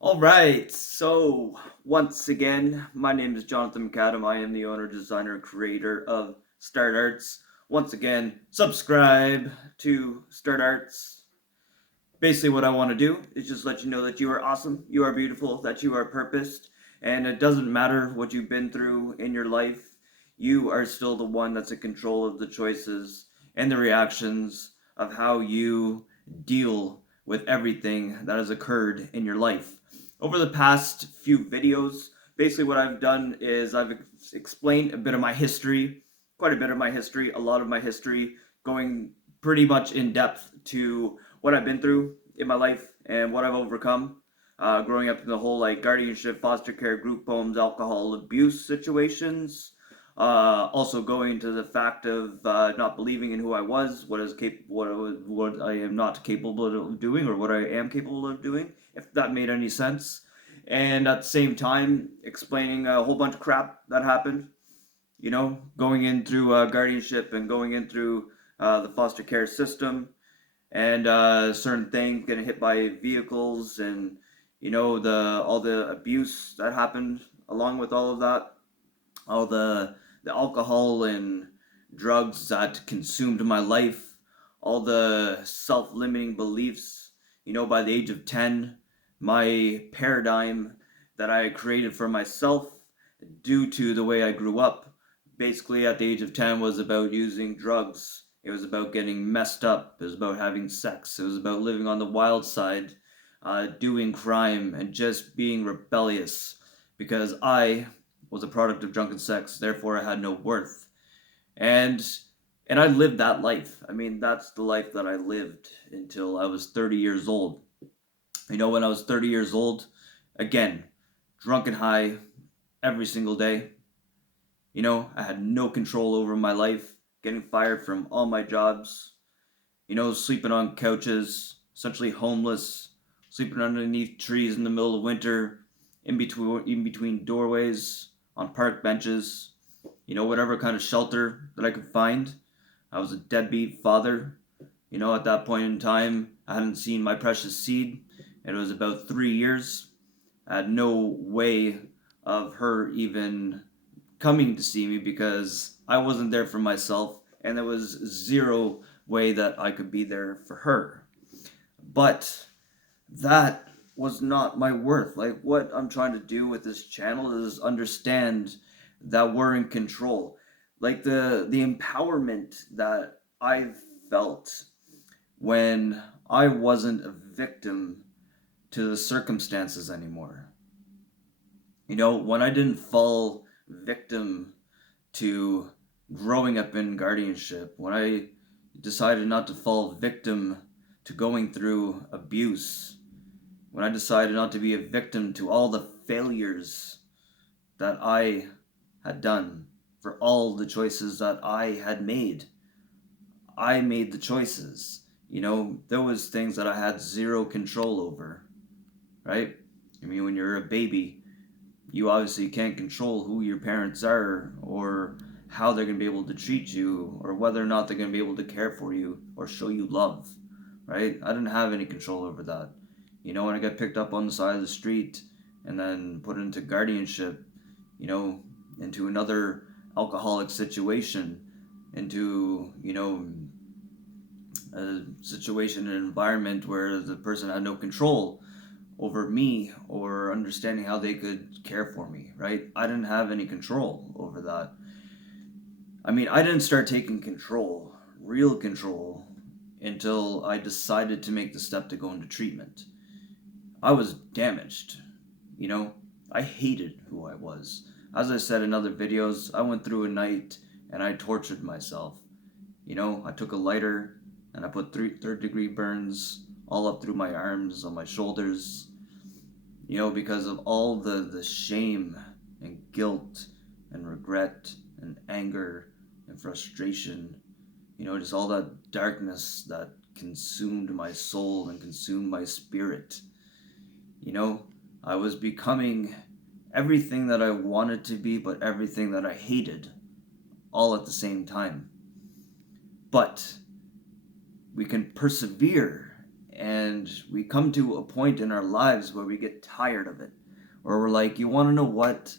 All right, so once again, my name is Jonathan McAdam. I am the owner, designer, creator of Start Arts. Once again, subscribe to Start Arts. Basically, what I want to do is just let you know that you are awesome, you are beautiful, that you are purposed, and it doesn't matter what you've been through in your life, you are still the one that's in control of the choices and the reactions of how you deal with everything that has occurred in your life. Over the past few videos, basically what I've done is I've explained a bit of my history, quite a bit of my history, a lot of my history, going pretty much in depth to what I've been through in my life and what I've overcome. Growing up in the whole like guardianship, foster care, group homes, alcohol abuse situations. Also going to the fact of not believing in who I was, what I am not capable of doing, or what I am capable of doing, if that made any sense. And at the same time, explaining a whole bunch of crap that happened. Going in through guardianship and going in through the foster care system, and certain things getting hit by vehicles, and the all the abuse that happened along with all of that, all the alcohol and drugs that consumed my life, all the self-limiting beliefs. By the age of 10, my paradigm that I created for myself due to the way I grew up, basically at the age of 10, was about using drugs. It was about getting messed up. It was about having sex. It was about living on the wild side, doing crime, and just being rebellious because I was a product of drunken sex, therefore I had no worth. And and I lived that life. I mean, that's the life that I lived until I was 30 years old. When I was 30 years old, again, drunk and high every single day. I had no control over my life, getting fired from all my jobs, sleeping on couches, essentially homeless, sleeping underneath trees in the middle of winter, in between doorways, on park benches, whatever kind of shelter that I could find. I was a deadbeat father. At that point in time, I hadn't seen my precious seed. It was about 3 years. I had no way of her even coming to see me because I wasn't there for myself, and there was zero way that I could be there for her. But that was not my worth. Like, what I'm trying to do with this channel is understand that we're in control. Like the empowerment that I felt when I wasn't a victim to the circumstances anymore. When I didn't fall victim to growing up in guardianship, when I decided not to fall victim to going through abuse, when I decided not to be a victim to all the failures that I had done, for all the choices that I had made. I made the choices. There was things that I had zero control over, right? I mean, when you're a baby, you obviously can't control who your parents are or how they're going to be able to treat you or whether or not they're going to be able to care for you or show you love, right? I didn't have any control over that. When I got picked up on the side of the street and then put into guardianship, you know, into another alcoholic situation, into, a situation, an environment where the person had no control over me or understanding how they could care for me, right? I didn't have any control over that. I mean, I didn't start taking control, real control, until I decided to make the step to go into treatment. I was damaged, you know? I hated who I was. As I said in other videos, I went through a night and I tortured myself. I took a lighter and I put third degree burns all up through my arms, on my shoulders, because of all the shame and guilt and regret and anger and frustration, just all that darkness that consumed my soul and consumed my spirit. You know, I was becoming everything that I wanted to be, but everything that I hated all at the same time. But we can persevere And we come to a point in our lives where we get tired of it. Or we're like, you want to know what?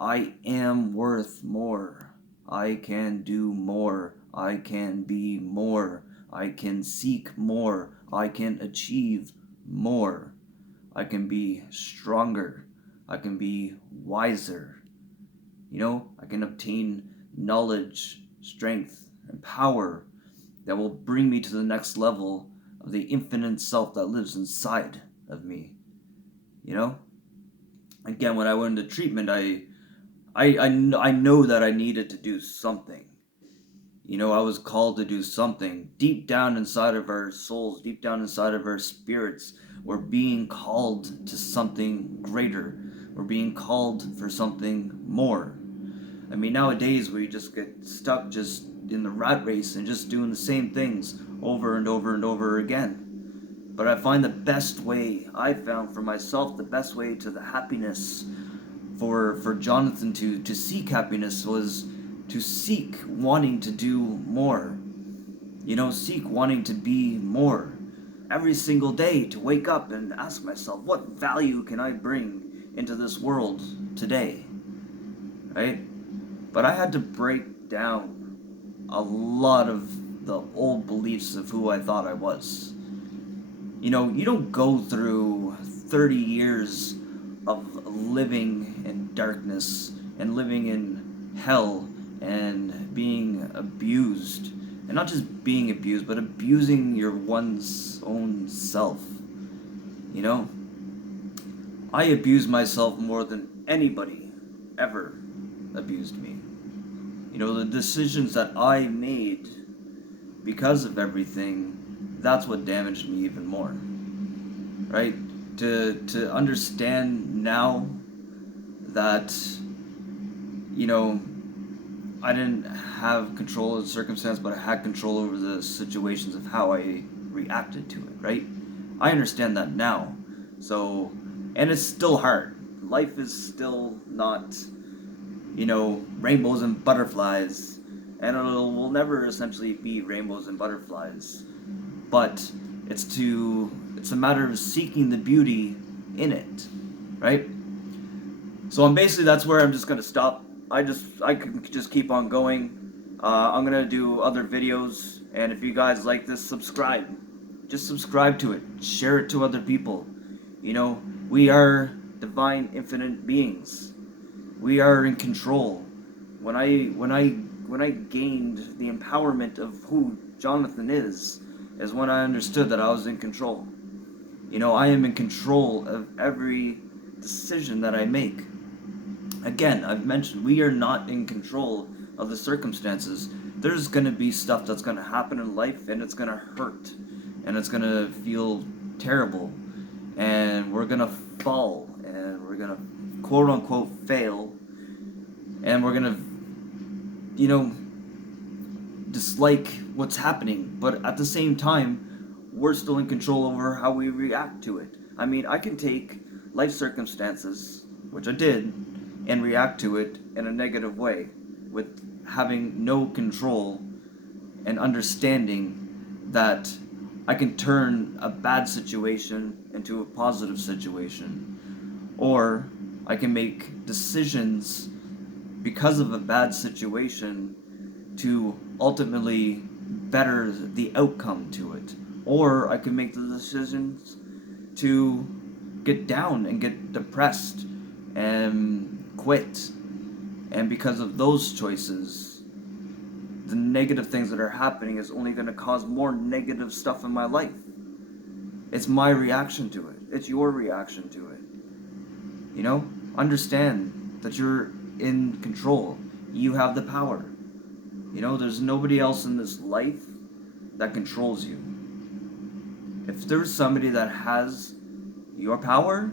I am worth more. I can do more. I can be more. I can seek more. I can achieve more. I can be stronger. I can be wiser. I can obtain knowledge, strength, and power that will bring me to the next level of the infinite self that lives inside of me. You know? Again, when I went into treatment, I know that I needed to do something. I was called to do something. Deep down inside of our souls, deep down inside of our spirits, we're being called to something greater. We're being called for something more. I mean, nowadays we just get stuck just in the rat race and just doing the same things over and over and over again. But I find the best way I found for myself, the best way to the happiness for Jonathan to seek happiness was to seek wanting to do more. Seek wanting to be more. Every single day to wake up and ask myself, what value can I bring into this world today? Right? But I had to break down a lot of the old beliefs of who I thought I was. You don't go through 30 years of living in darkness and living in hell and being abused. And not just being abused, but abusing your one's own self. I abused myself more than anybody ever abused me. The decisions that I made because of everything, that's what damaged me even more. Right? To understand now that, I didn't have control of the circumstance, but I had control over the situations of how I reacted to it, right? I understand that now. So, and it's still hard. Life is still not, rainbows and butterflies, and it will never essentially be rainbows and butterflies. But it's a matter of seeking the beauty in it, right? So that's where I'm just gonna stop. I could just keep on going. I'm gonna do other videos, and if you guys like this, subscribe. Just subscribe to it. Share it to other people. We are divine, infinite beings. We are in control. When I gained the empowerment of who Jonathan is when I understood that I was in control. I am in control of every decision that I make. Again, I've mentioned we are not in control of the circumstances. There's going to be stuff that's going to happen in life, and it's going to hurt, and it's going to feel terrible, and we're going to fall, and we're going to quote unquote fail, and we're going to, dislike what's happening, but at the same time, we're still in control over how we react to it. I mean, I can take life circumstances, which I did, and react to it in a negative way with having no control and understanding that I can turn a bad situation into a positive situation, or I can make decisions because of a bad situation to ultimately better the outcome to it, or I can make the decisions to get down and get depressed and quit. And because of those choices, the negative things that are happening is only going to cause more negative stuff in my life. It's my reaction to it. It's your reaction to it. Understand that you're in control. You have the power. There's nobody else in this life that controls you. If there's somebody that has your power,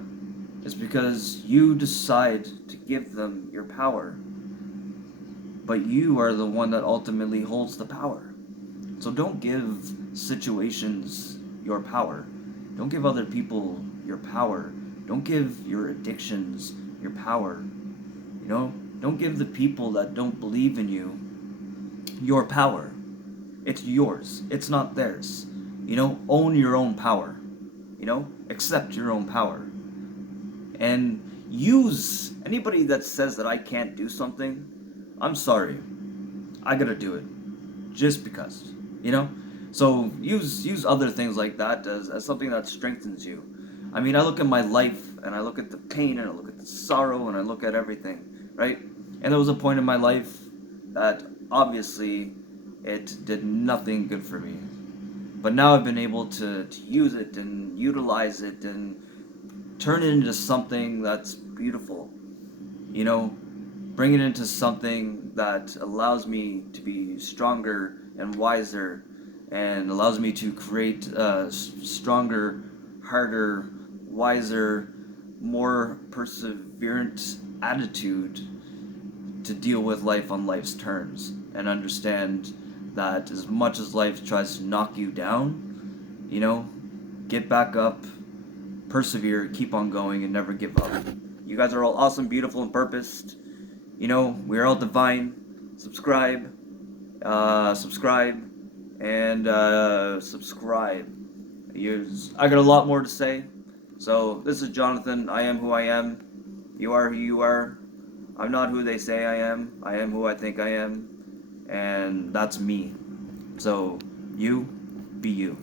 it's because you decide to give them your power. But you are the one that ultimately holds the power. So don't give situations your power. Don't give other people your power. Don't give your addictions your power. Don't give the people that don't believe in you your power. It's yours. It's not theirs. Own your own power. Accept your own power. And use anybody that says that I can't do something. I'm sorry. I gotta do it. Just because. You know? So use other things like that as something that strengthens you. I mean, I look at my life and I look at the pain and I look at the sorrow and I look at everything, right? And there was a point in my life that obviously it did nothing good for me. But now I've been able to use it and utilize it and turn it into something that's beautiful. You know, bring it into something that allows me to be stronger and wiser and allows me to create a stronger, harder, wiser, more perseverant attitude to deal with life on life's terms and understand that as much as life tries to knock you down, get back up, persevere, keep on going, and never give up. You guys are all awesome, beautiful, and purposed. We're all divine. Subscribe, subscribe, and subscribe. I got a lot more to say. So, this is Jonathan. I am who I am. You are who you are. I'm not who they say I am. I am who I think I am. And that's me. So, you, be you.